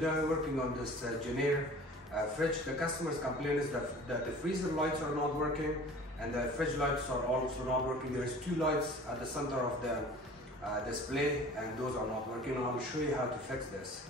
Today I'm working on this Jennair fridge. The customer's complaint is that the freezer lights are not working and the fridge lights are also not working. There's two lights at the center of the display and those are not working. I'll show you how to fix this.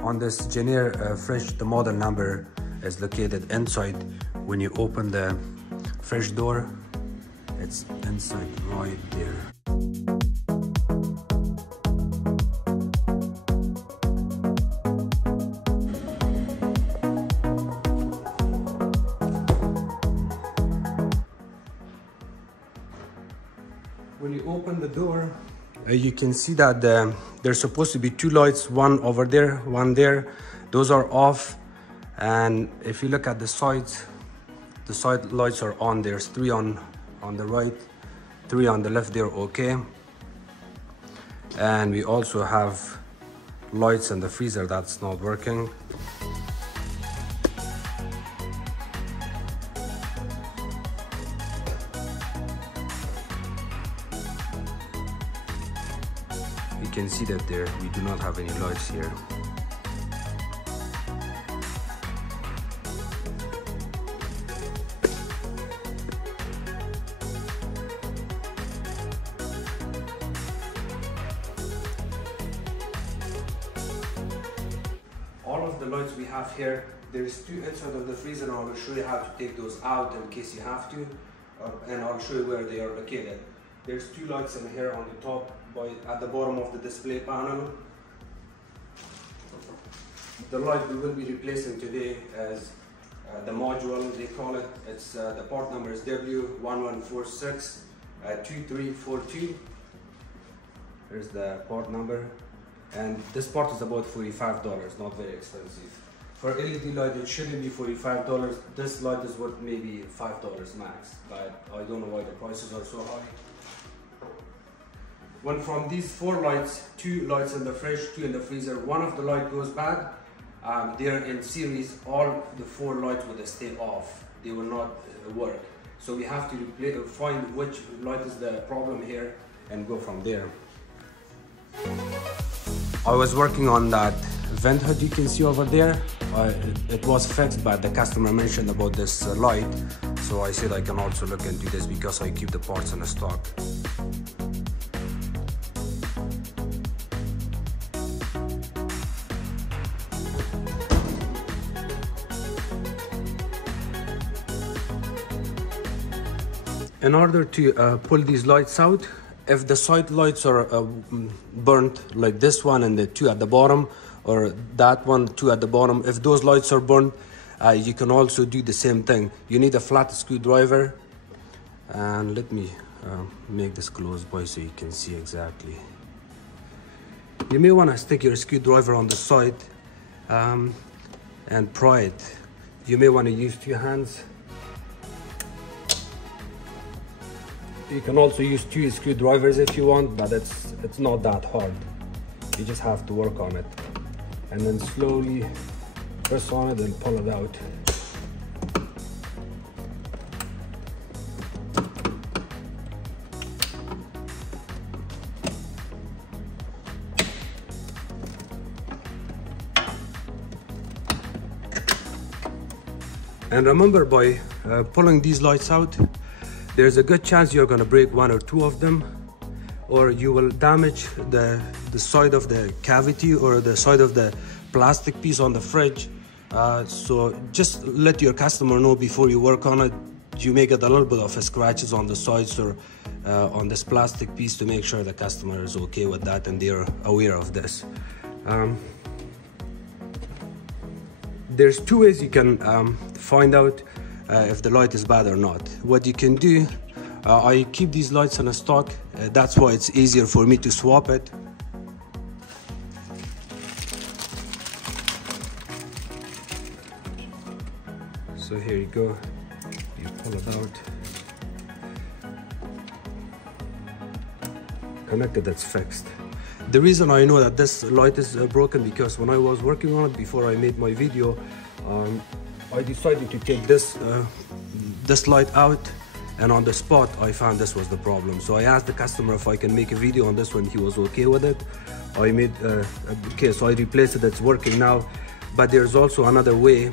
On this Jennair fridge, the model number is located inside. When you open the fridge door, it's inside right there. When you open the door, you can see that there's supposed to be two lights, one over there, one there. Those are off. And if you look at the sides, the side lights are on. There's three on the right, three on the left there, okay. And we also have lights in the freezer that's not working. You can see that there, we do not have any lights here. All of the lights we have here, there's two inside of the freezer, and I will show you how to take those out in case you have to, and I'll show you where they are located. There's two lights in here on the top, at the bottom of the display panel. The light we will be replacing today is the module, they call it. It's the part number is W11462342. Here's the part number. And this part is about $45, not very expensive. For LED light, it shouldn't be $45. This light is worth maybe $5 max, but I don't know why the prices are so high. When from these four lights, two lights in the fridge, two in the freezer, one of the light goes bad, they're in series, all the four lights will stay off. They will not work. So we have to find which light is the problem here and go from there. I was working on that vent hood you can see over there. It was fixed, but the customer mentioned about this light. So I said I can also look into this because I keep the parts in stock. In order to pull these lights out, if the side lights are burnt, like this one and the two at the bottom, or that one, two at the bottom, if those lights are burnt, you can also do the same thing. You need a flat screwdriver, and let me make this close by so you can see exactly. You may want to stick your screwdriver on the side and pry it. You may want to use two hands. You can also use two screwdrivers if you want, but it's not that hard. You just have to work on it. And then slowly press on it and pull it out. And remember, by pulling these lights out, there's a good chance you're going to break one or two of them, or you will damage the side of the cavity or the side of the plastic piece on the fridge. So just let your customer know before you work on it. You may get a little bit of scratches on the sides or on this plastic piece to make sure the customer is okay with that and they're aware of this. There's two ways you can find out if the light is bad or not. What you can do, I keep these lights in stock. That's why it's easier for me to swap it. So here you go, you pull it out. Connected, it's fixed. The reason I know that this light is broken because when I was working on it before I made my video, I decided to take this light out and on the spot I found this was the problem. So I asked the customer if I can make a video on this one. He was okay with it. I made okay, so I replaced it. It's working now. But there's also another way.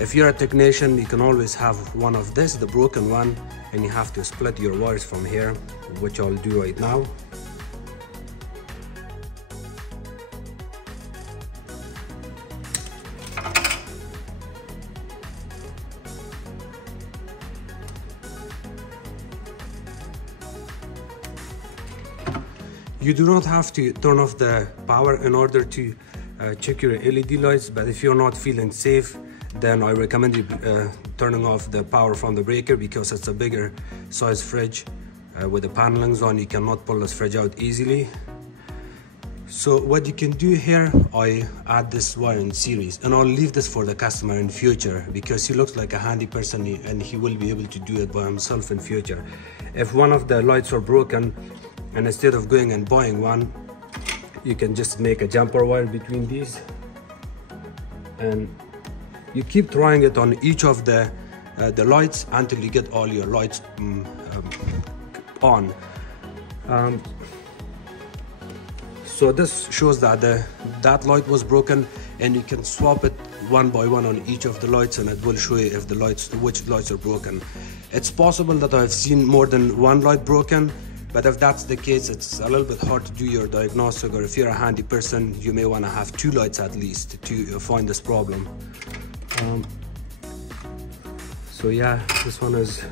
If you're a technician, you can always have one of this, the broken one, and you have to split your wires from here, which I'll do right now. You do not have to turn off the power in order to check your LED lights, but if you're not feeling safe, then I recommend you turning off the power from the breaker, because it's a bigger size fridge with the panelings on. You cannot pull this fridge out easily. So what you can do here, I add this wire in series, and I'll leave this for the customer in future, because he looks like a handy person and he will be able to do it by himself in future. If one of the lights are broken, and instead of going and buying one, you can just make a jumper wire between these, and you keep trying it on each of the lights until you get all your lights on. So this shows that that light was broken, and you can swap it one by one on each of the lights, and it will show you if which lights are broken. It's possible that I've seen more than one light broken, but if that's the case, it's a little bit hard to do your diagnostic, or if you're a handy person, you may want to have 2 lights at least to find this problem. So yeah, this one is,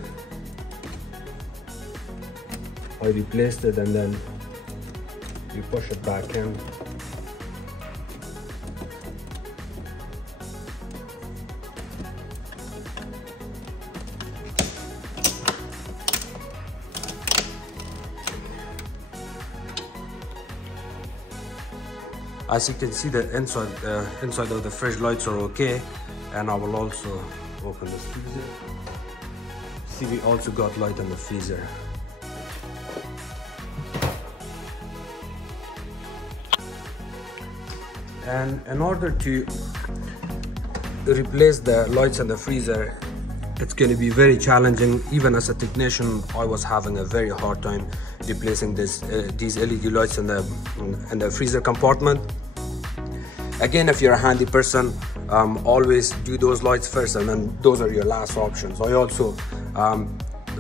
I replaced it, and then you push it back in. As you can see, the inside of the fridge lights are okay, and I will also open this freezer. See, we also got light in the freezer. And in order to replace the lights in the freezer, it's going to be very challenging. Even as a technician, I was having a very hard time replacing these LED lights in the freezer compartment. Again, if you're a handy person, always do those lights first, and then those are your last options. I also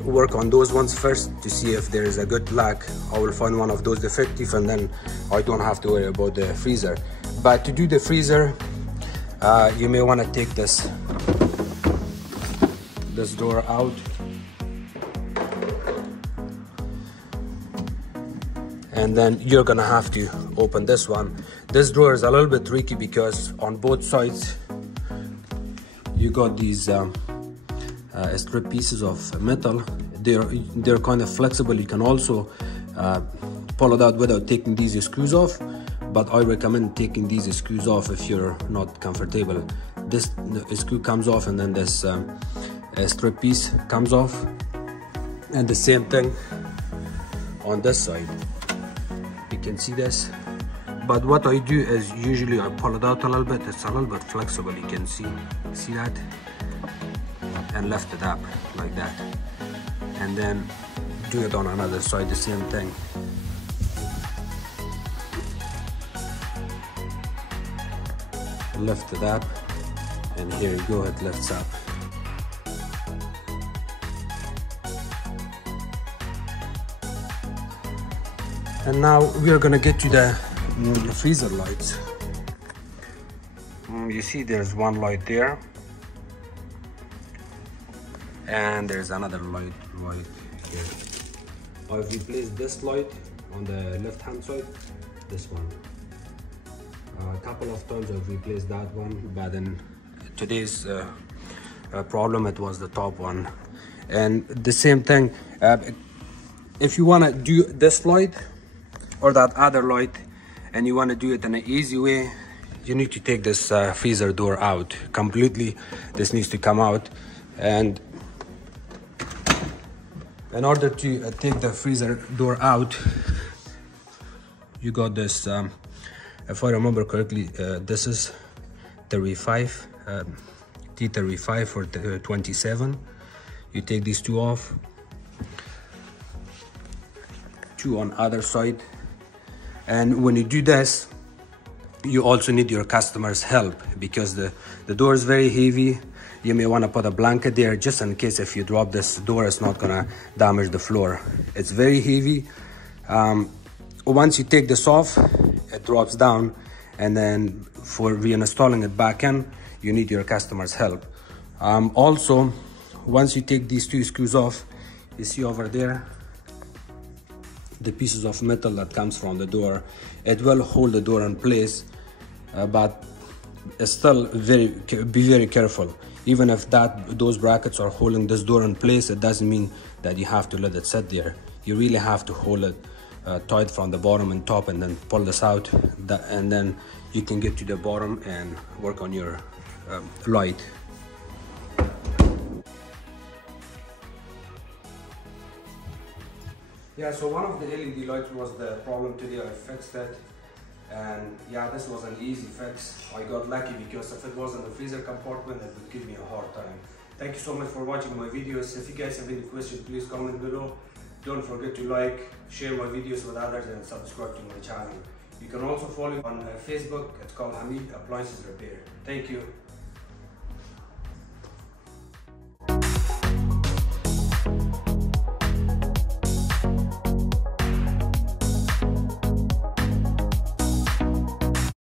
work on those ones first to see if there is a good luck I will find one of those defective, and then I don't have to worry about the freezer. But to do the freezer, you may want to take this door out, and then you're gonna have to open this one. This drawer is a little bit tricky because on both sides you got these strip pieces of metal. They're kind of flexible. You can also pull it out without taking these screws off, but I recommend taking these screws off if you're not comfortable. This screw comes off, and then this strip piece comes off, and the same thing on this side. You can see this, but what I do is usually I pull it out a little bit. It's a little bit flexible, you can see that, and lift it up like that, and then do it on another side, the same thing. Lift it up, and here you go, it lifts up. And now we are gonna get to the freezer lights. You see there's one light there, and there's another light right here. I've replaced this light on the left hand side, this one. A couple of times I've replaced that one, but in today's problem it was the top one. And the same thing, if you want to do this light or that other light, and you want to do it in an easy way, you need to take this freezer door out completely. This needs to come out, and in order to take the freezer door out, you got this, if I remember correctly, this is 35, T35 or 27. You take these two off, two on other side. And when you do this, you also need your customer's help, because the door is very heavy. You may want to put a blanket there just in case if you drop this door, it's not gonna damage the floor. It's very heavy. Once you take this off, it drops down, and then for reinstalling it back in, you need your customer's help. Also, once you take these two screws off, you see over there the pieces of metal that comes from the door. It will hold the door in place, but still be very careful. Even if those brackets are holding this door in place, it doesn't mean that you have to let it sit there. You really have to hold it tight from the bottom and top, and then pull this out, and then you can get to the bottom and work on your light. Yeah, so one of the LED lights was the problem today. I fixed it, and yeah, this was an easy fix. I got lucky, because if it was in the freezer compartment, it would give me a hard time. Thank you so much for watching my videos. If you guys have any questions, please comment below. Don't forget to like, share my videos with others, and subscribe to my channel. You can also follow me on Facebook. It's called Hamid Appliances Repair. Thank you.